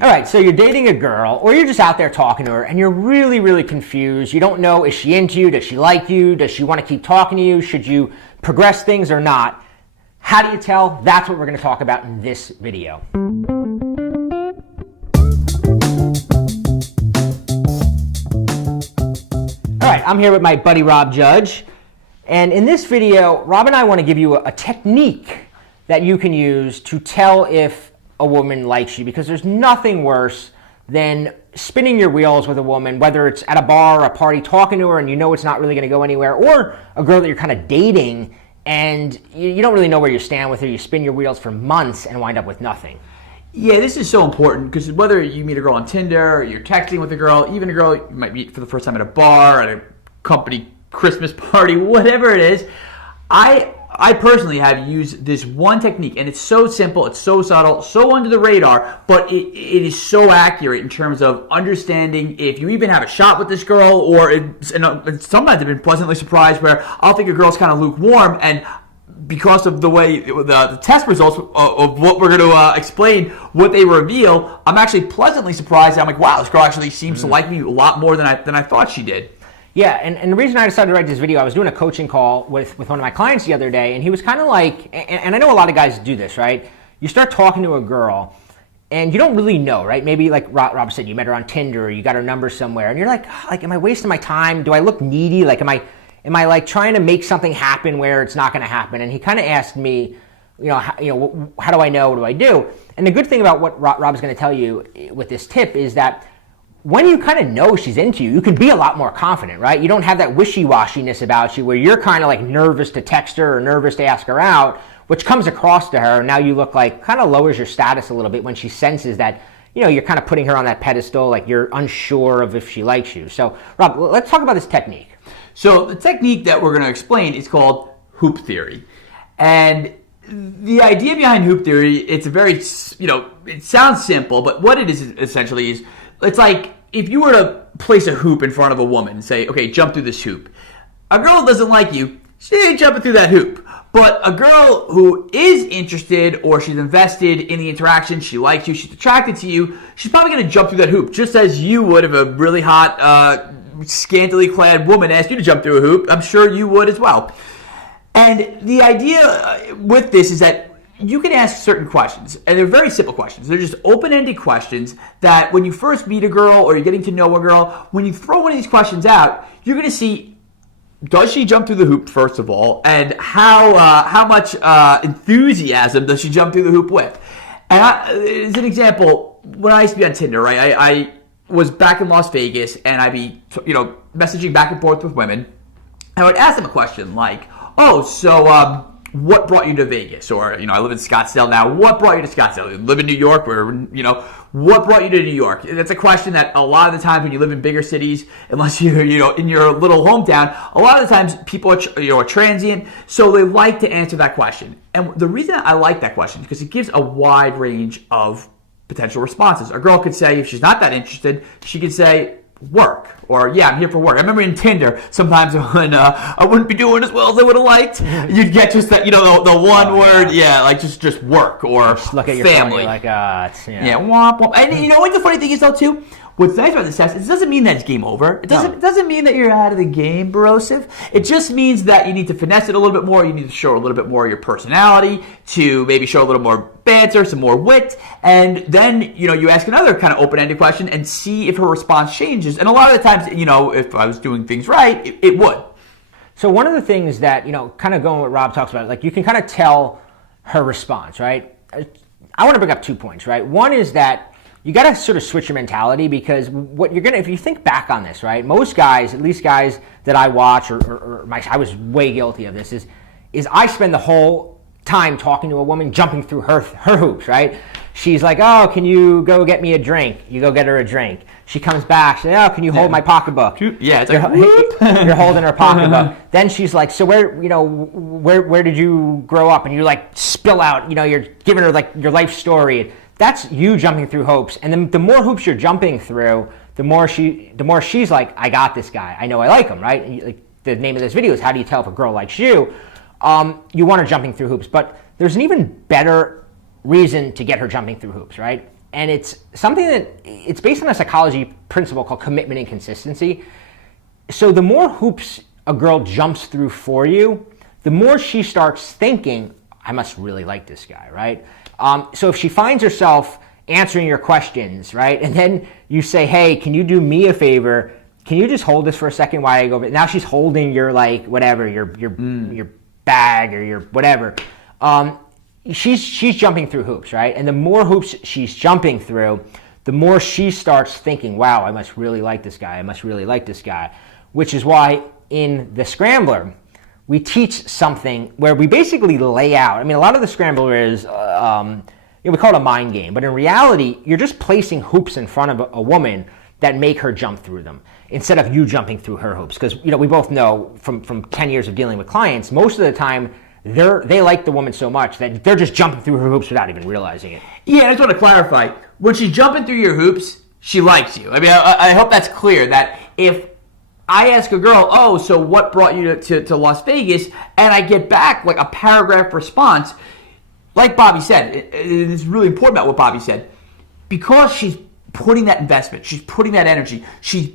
All right, so you're dating a girl or you're just out there talking to her and you're really, really confused. You don't know, is she into you? Does she like you? Does she want to keep talking to you? Should you progress things or not? How do you tell? That's what we're going to talk about in this video. All right, I'm here with my buddy Rob Judge. And in this video, Rob and I want to give you a technique that you can use to tell if a woman likes you, because there's nothing worse than spinning your wheels with a woman, whether it's at a bar or a party, talking to her and you know it's not really going to go anywhere, or a girl that you're kind of dating and you don't really know where you stand with her. You spin your wheels for months and wind up with nothing. Yeah, this is so important because whether you meet a girl on Tinder, or you're texting with a girl, even a girl you might meet for the first time at a bar, at a company Christmas party, whatever it is, I personally have used this one technique, and it's so simple, it's so subtle, so under the radar, but it is so accurate in terms of understanding if you even have a shot with this girl, or sometimes I've been pleasantly surprised where I'll think a girl's kind of lukewarm, and because of the way the test results of what we're going to explain, what they reveal, I'm actually pleasantly surprised. I'm like, wow, this girl actually seems to like me a lot more than I thought she did. Yeah, and the reason I decided to write this video, I was doing a coaching call with one of my clients the other day, and he was kind of like, and I know a lot of guys do this, right? You start talking to a girl, and you don't really know, right? Maybe like Rob said, you met her on Tinder, or you got her number somewhere, and you're like, am I wasting my time? Do I look needy? Like, am I like trying to make something happen where it's not going to happen? And he kind of asked me, how do I know? What do I do? And the good thing about what Rob's going to tell you with this tip is that when you kind of know she's into you, you can be a lot more confident, right? You don't have that wishy-washiness about you where you're kind of like nervous to text her or nervous to ask her out, which comes across to her. Now you look like, kind of lowers your status a little bit when she senses that, you're kind of putting her on that pedestal, like you're unsure of if she likes you. So, Rob, let's talk about this technique. So the technique that we're going to explain is called hoop theory. And the idea behind hoop theory, it's a very, it sounds simple, but what it is essentially is, it's like if you were to place a hoop in front of a woman and say, okay, jump through this hoop. A girl doesn't like you, she ain't jumping through that hoop. But a girl who is interested or she's invested in the interaction, she likes you, she's attracted to you, she's probably going to jump through that hoop just as you would if a really hot, scantily clad woman asked you to jump through a hoop. I'm sure you would as well. And the idea with this is that you can ask certain questions, and they're very simple questions. They're just open-ended questions that when you first meet a girl or you're getting to know a girl, when you throw one of these questions out, you're going to see, does she jump through the hoop, first of all, and how much enthusiasm does she jump through the hoop with? And as an example, when I used to be on Tinder, right, I was back in Las Vegas, and I'd be, messaging back and forth with women. I would ask them a question like, oh, so what brought you to Vegas? Or, I live in Scottsdale now. What brought you to Scottsdale? You live in New York, or, what brought you to New York? That's a question that a lot of the times when you live in bigger cities, unless you're, in your little hometown, a lot of the times people are, transient, so they like to answer that question. And the reason I like that question is because it gives a wide range of potential responses. A girl could say, if she's not that interested, she could say, work, or yeah, I'm here for work. I remember in Tinder, sometimes when I wouldn't be doing as well as I would have liked, you'd get just that, the one word, yeah, like just work, or just look at your family. Phone, you're like, it's, yeah, womp, womp. And what the funny thing is though too? What's nice about this test is it doesn't mean that it's game over. It doesn't mean that you're out of the game, Barosif. It just means that you need to finesse it a little bit more. You need to show a little bit more of your personality, to maybe show a little more banter, some more wit, and then, you ask another kind of open-ended question and see if her response changes. And a lot of the times, if I was doing things right, it would. So one of the things that, kind of going what Rob talks about, like you can kind of tell her response, right? I want to bring up 2 points, right? One is that you got to sort of switch your mentality, because what you're going to, if you think back on this, right, most guys, at least guys that I watch, I was way guilty of this, is I spend the whole time talking to a woman, jumping through her hoops, right? She's like, oh, can you go get me a drink? You go get her a drink. She comes back, she's like, oh, can you hold my pocketbook? Yeah, it's like, you're holding her pocketbook. Then she's like, so where did you grow up? And you like spill out, you're giving her like your life story. That's you jumping through hoops. And then the more hoops you're jumping through, the more she's like, I got this guy. I know I like him, right? Like the name of this video is how do you tell if a girl likes you? You want her jumping through hoops, but there's an even better reason to get her jumping through hoops, right? and it's something that it's based on a psychology principle called commitment and consistency. So the more hoops a girl jumps through for you, the more she starts thinking, I must really like this guy, right? So if she finds herself answering your questions, right, and then you say, hey, can you do me a favor? Can you just hold this for a second while I go? Now she's holding your like whatever, your bag or your whatever. She's jumping through hoops, right? And the more hoops she's jumping through, the more she starts thinking, wow, I must really like this guy. I must really like this guy. Which is why in the Scrambler, we teach something where we basically lay out. I mean, a lot of the Scrambler is, we call it a mind game, but in reality, you're just placing hoops in front of a woman that make her jump through them instead of you jumping through her hoops. Because we both know from 10 years of dealing with clients, most of the time they like the woman so much that they're just jumping through her hoops without even realizing it. Yeah, I just want to clarify. When she's jumping through your hoops, she likes you. I mean, I hope that's clear that if I ask a girl, oh, so what brought you to Las Vegas? And I get back like a paragraph response. Like Bobby said, it's really important about what Bobby said. Because she's putting that investment, she's putting that energy, she's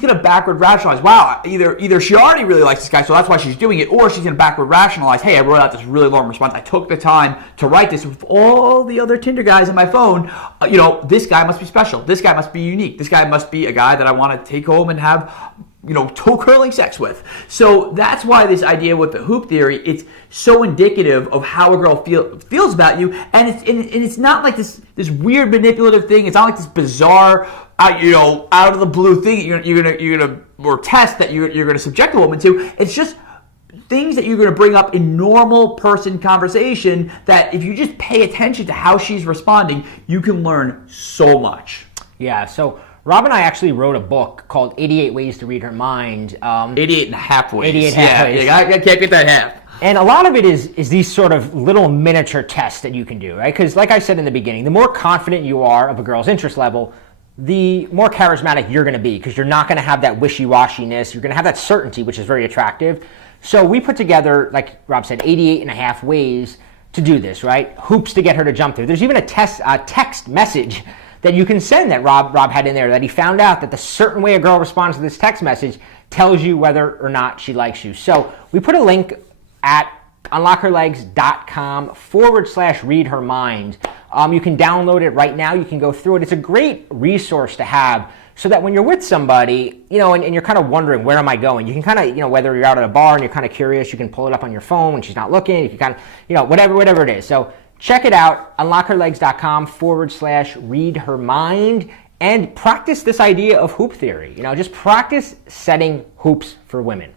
going to backward rationalize, wow, either she already really likes this guy, so that's why she's doing it, or she's going to backward rationalize, hey, I wrote out this really long response. I took the time to write this with all the other Tinder guys on my phone. This guy must be special. This guy must be unique. This guy must be a guy that I want to take home and have, toe curling sex with. So that's why this idea with the hoop theory, it's so indicative of how a girl feels about you, and it's not like this weird manipulative thing. It's not like this bizarre, out of the blue thing you're gonna or test that you're gonna subject a woman to. It's just things that you're gonna bring up in normal person conversation that if you just pay attention to how she's responding, you can learn so much. Yeah. So Rob and I actually wrote a book called 88 Ways to Read Her Mind. 88 and a half ways. 88 and a half ways. I can't get that half. And a lot of it is these sort of little miniature tests that you can do, right? Because like I said in the beginning, the more confident you are of a girl's interest level, the more charismatic you're going to be, because you're not going to have that wishy-washiness. You're going to have that certainty, which is very attractive. So we put together, like Rob said, 88 and a half ways to do this, right? Hoops to get her to jump through. There's even a text message that you can send that Rob had in there, that he found out that the certain way a girl responds to this text message tells you whether or not she likes you. So we put a link at unlockherlegs.com/readhermind. You can download it right now. You can go through it. It's a great resource to have so that when you're with somebody, and you're kind of wondering, where am I going? You can kind of, whether you're out at a bar and you're kind of curious, you can pull it up on your phone when she's not looking. You can kind of, whatever it is. So check it out, unlockherlegs.com/readhermind, and practice this idea of hoop theory. Just practice setting hoops for women.